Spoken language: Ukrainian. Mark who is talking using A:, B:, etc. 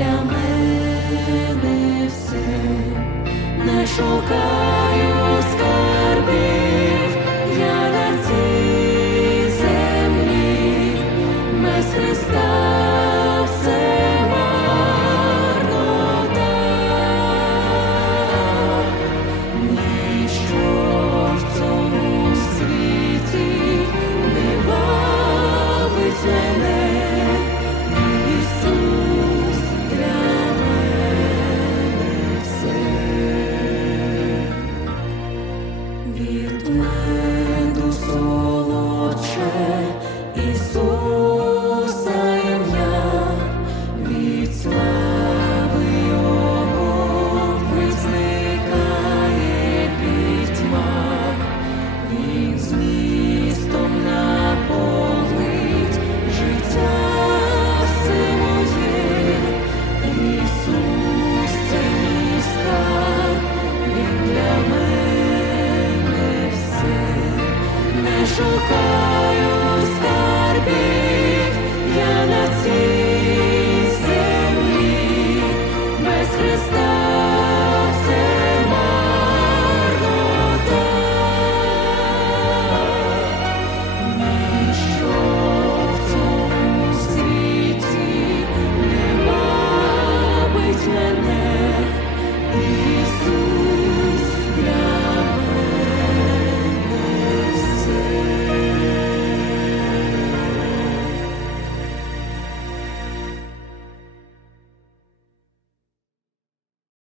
A: для мене все, не шукай.